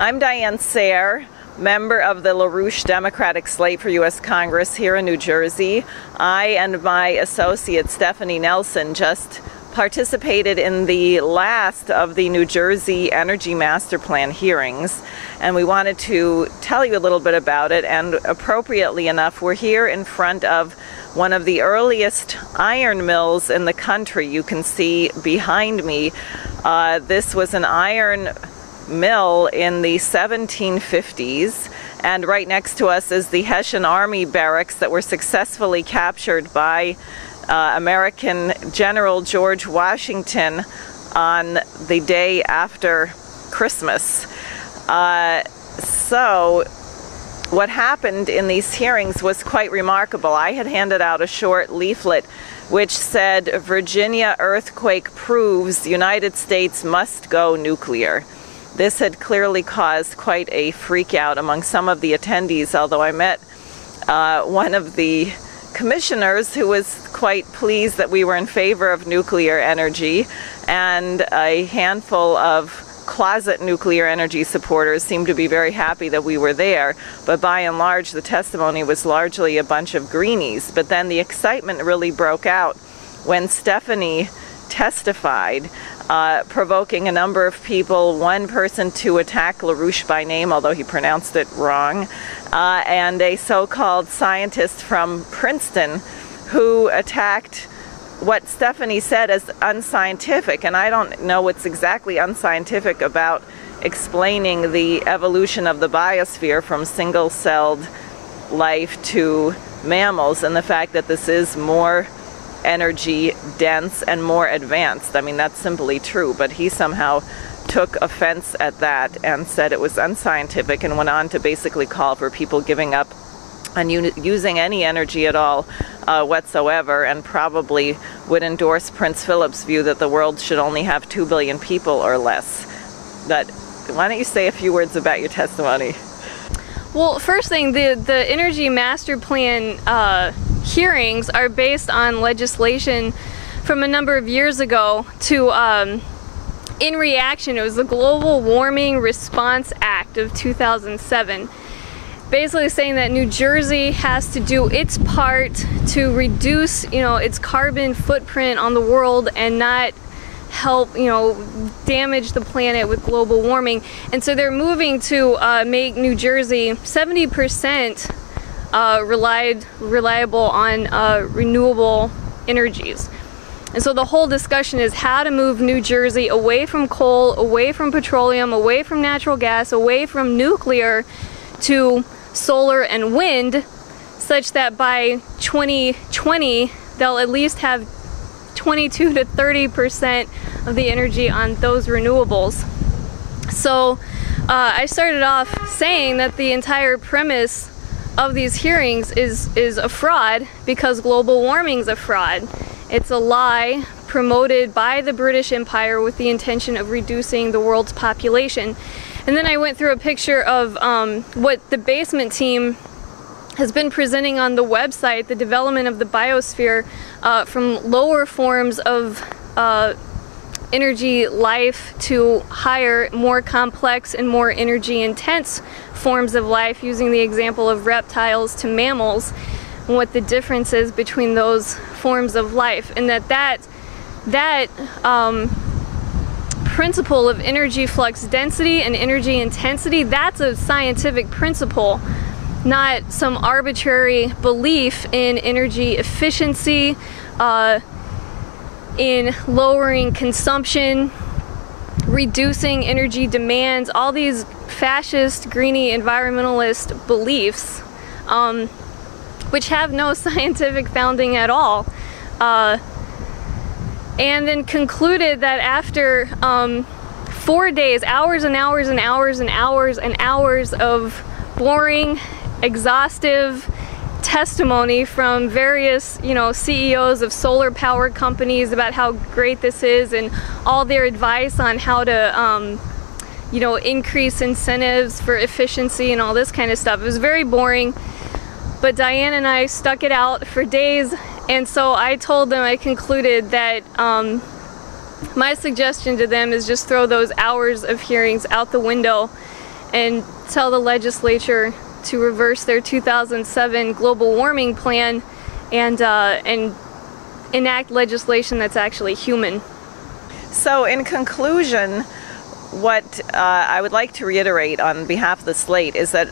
I'm Diane Sayre, member of the LaRouche Democratic slate for U.S. Congress here in New Jersey. I and my associate Stephanie Nelson just participated in the last of the New Jersey Energy Master Plan hearings, and we wanted to tell you a little bit about it. And appropriately enough, we're here in front of one of the earliest iron mills in the country. You can see behind me, this was an iron mill in the 1750s, and right next to us is the Hessian Army barracks that were successfully captured by American General George Washington on the day after Christmas. So what happened in these hearings was quite remarkable. I had handed out a short leaflet which said, "Virginia earthquake proves the United States must go nuclear." This had clearly caused quite a freak out among some of the attendees, although I met one of the commissioners who was quite pleased that we were in favor of nuclear energy, and a handful of closet nuclear energy supporters seemed to be very happy that we were there. But by and large, the testimony was largely a bunch of greenies. But then the excitement really broke out when Stephanie testified, provoking a number of people, one person to attack LaRouche by name, although he pronounced it wrong, and a so-called scientist from Princeton who attacked what Stephanie said as unscientific. And I don't know what's exactly unscientific about explaining the evolution of the biosphere from single-celled life to mammals, and the fact that this is more energy dense and more advanced. I mean, that's simply true, but he somehow took offense at that and said it was unscientific, and went on to basically call for people giving up on using any energy at all whatsoever, and probably would endorse Prince Philip's view that the world should only have 2 billion people or less. But why don't you say a few words about your testimony? Well, first thing, the Energy Master Plan hearings are based on legislation from a number of years ago to, in reaction, it was the Global Warming Response Act of 2007. Basically saying that New Jersey has to do its part to reduce, its carbon footprint on the world and not help, damage the planet with global warming. And so they're moving to make New Jersey 70% reliable on renewable energies. And so the whole discussion is how to move New Jersey away from coal, away from petroleum, away from natural gas, away from nuclear to solar and wind, such that by 2020 they'll at least have 22 to 30% of the energy on those renewables. So I started off saying that the entire premise of these hearings is a fraud, because global warming's a fraud. It's a lie promoted by the British Empire with the intention of reducing the world's population. And then I went through a picture of what the basement team has been presenting on the website, the development of the biosphere from lower forms of energy life to higher, more complex and more energy intense forms of life, using the example of reptiles to mammals, and what the difference is between those forms of life. And that principle of energy flux density and energy intensity, that's a scientific principle, not some arbitrary belief in energy efficiency, in lowering consumption, reducing energy demands, all these fascist, greeny, environmentalist beliefs, which have no scientific founding at all. And then concluded that after 4 days, hours and hours and hours and hours and hours of boring, exhaustive testimony from various, CEOs of solar power companies about how great this is, and all their advice on how to, increase incentives for efficiency and all this kind of stuff. It was very boring, but Diane and I stuck it out for days. And so I told them, I concluded that my suggestion to them is just throw those hours of hearings out the window and tell the legislature to reverse their 2007 global warming plan and enact legislation that's actually human. So in conclusion, what I would like to reiterate on behalf of the slate is that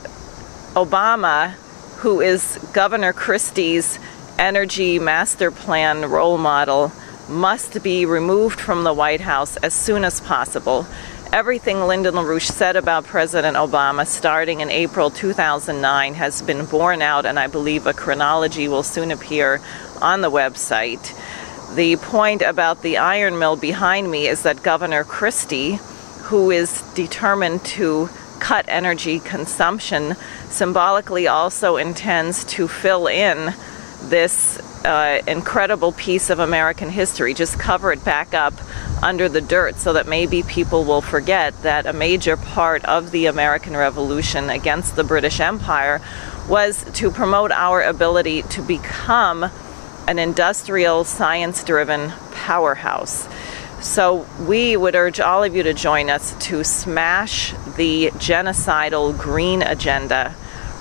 Obama, who is Governor Christie's energy master plan role model, must be removed from the White House as soon as possible. Everything Lyndon LaRouche said about President Obama starting in April 2009 has been borne out, and I believe a chronology will soon appear on the website. The point about the iron mill behind me is that Governor Christie, who is determined to cut energy consumption, symbolically also intends to fill in this incredible piece of American history, just cover it back up under the dirt so that maybe people will forget that a major part of the American Revolution against the British Empire was to promote our ability to become an industrial, science-driven powerhouse. So we would urge all of you to join us to smash the genocidal green agenda,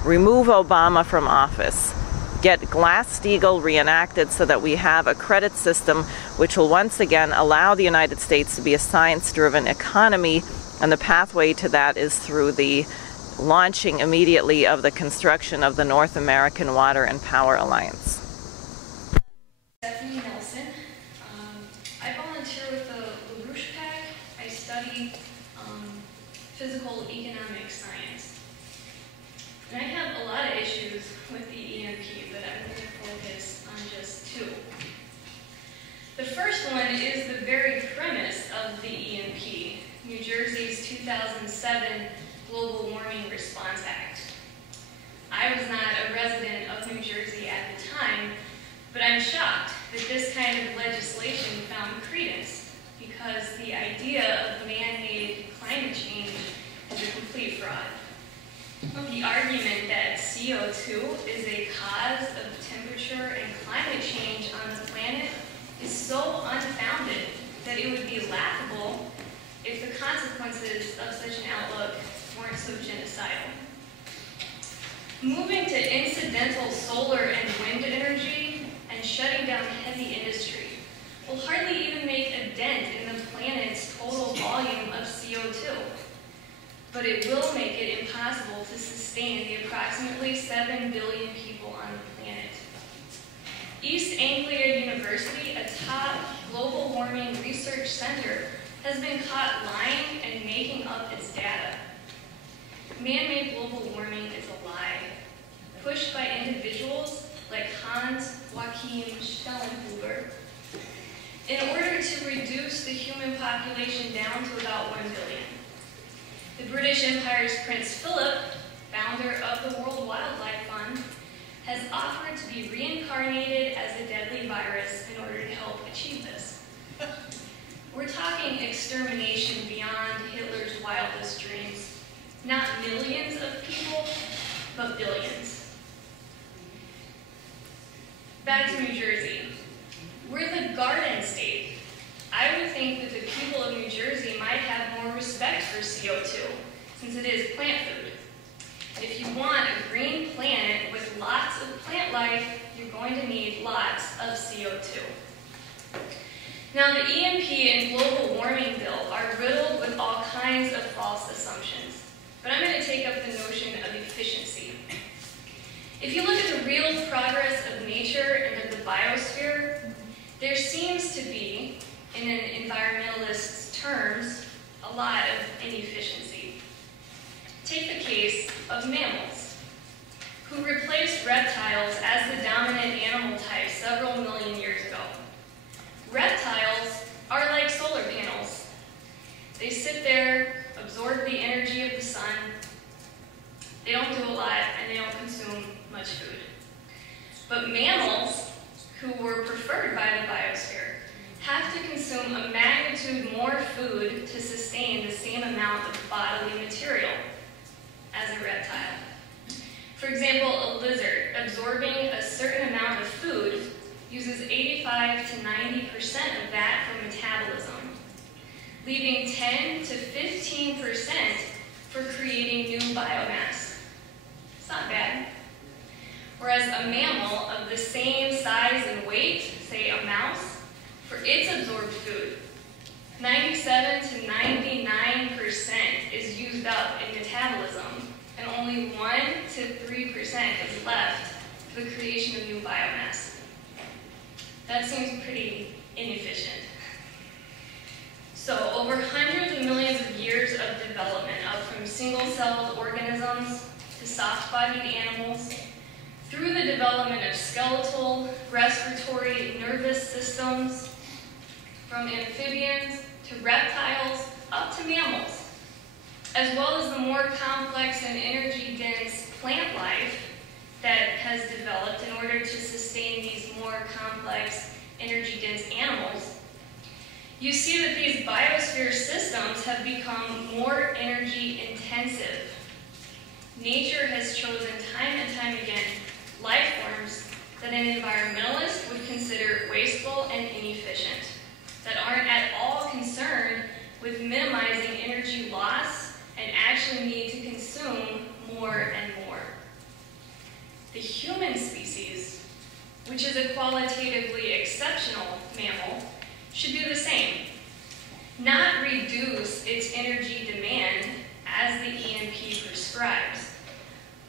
remove Obama from office, get Glass-Steagall reenacted so that we have a credit system which will once again allow the United States to be a science-driven economy, and the pathway to that is through the launching immediately of the construction of the North American Water and Power Alliance. Stephanie Nelson. I volunteer with the LaRouche PAC. I study physical economic science. And I have a lot of issues with the EMP, but I'm going to focus on just two. The first one is the very premise of the EMP, New Jersey's 2007 Global Warming Response Act. I was not a resident of New Jersey at the time, but I'm shocked that this kind of legislation found credence, because the idea of man-made climate change is a complete fraud. The argument that CO2 is a cause of temperature and climate change on the planet is so unfounded that it would be laughable if the consequences of such an outlook weren't so genocidal. Moving to incidental solar and wind energy and shutting down heavy industry will hardly even make a dent in the planet's total volume of CO2. But it will make it impossible to sustain the approximately 7 billion people on the planet. East Anglia University, a top global warming research center, has been caught lying and making up its data. Man-made global warming is a lie, pushed by individuals like Hans Joachim Schellenhuber in order to reduce the human population down to about 1 billion. The British Empire's Prince Philip, founder of the World Wildlife Fund, has offered to be reincarnated as a deadly virus in order to help achieve this. We're talking extermination beyond Hitler's wildest dreams. Not millions of people, but billions. Back to New Jersey. We're the Garden State. I would think that the people of New Jersey might have more respect for CO2, since it is plant food. If you want a green planet with lots of plant life, you're going to need lots of CO2. Now, the EMP and global warming bill are riddled with all kinds of false assumptions, but I'm going to take up the notion of efficiency. If you look at the real progress of nature and of the biosphere, there seems to be, in an environmentalist's terms, a lot of inefficiency. Take the case of mammals, who replaced reptiles as the dominant animal type several million years ago. Reptiles are like solar panels. They sit there, absorb the energy of the sun. They don't do a lot, and they don't consume much food. But mammals, who were preferred by the biosphere, have to consume a magnitude more food to sustain the same amount of bodily material as a reptile. For example, a lizard absorbing a certain amount of food uses 85 to 90% of that for metabolism, leaving 10 to 15% for creating up in metabolism, and only 1 to 3% is left for the creation of new biomass. That seems pretty inefficient. So over hundreds of millions of years of development, up from single-celled organisms to soft-bodied animals, through the development of skeletal, respiratory, nervous systems, from amphibians to reptiles up to mammals, as well as the more complex and energy-dense plant life that has developed in order to sustain these more complex, energy-dense animals, you see that these biosphere systems have become more energy-intensive. Nature has chosen time and time again life forms that an environmentalist would consider wasteful and inefficient, that aren't at all concerned with minimizing energy loss and actually need to consume more and more. The human species, which is a qualitatively exceptional mammal, should do the same. Not reduce its energy demand as the EMP prescribes,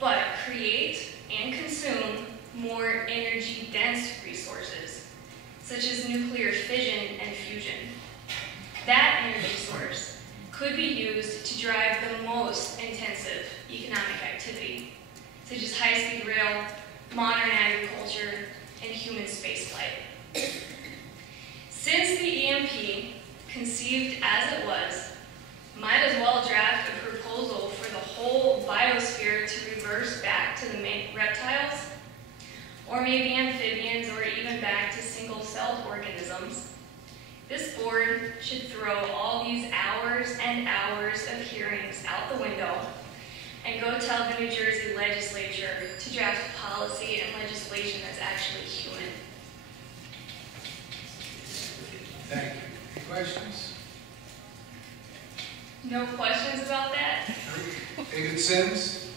but create and consume more energy-dense resources, such as nuclear fission and fusion. That energy source could be used to drive the most intensive economic activity, such as high-speed rail, modern agriculture, and human spaceflight. Since the EMP, conceived as it was, might as well draft a proposal for the whole biosphere to reverse back to the reptiles, or maybe amphibians, or even back to single-celled organisms. This board should throw all these hours and hours of hearings out the window and go tell the New Jersey legislature to draft policy and legislation that's actually human. Thank you. Any questions? No questions about that? David Sims?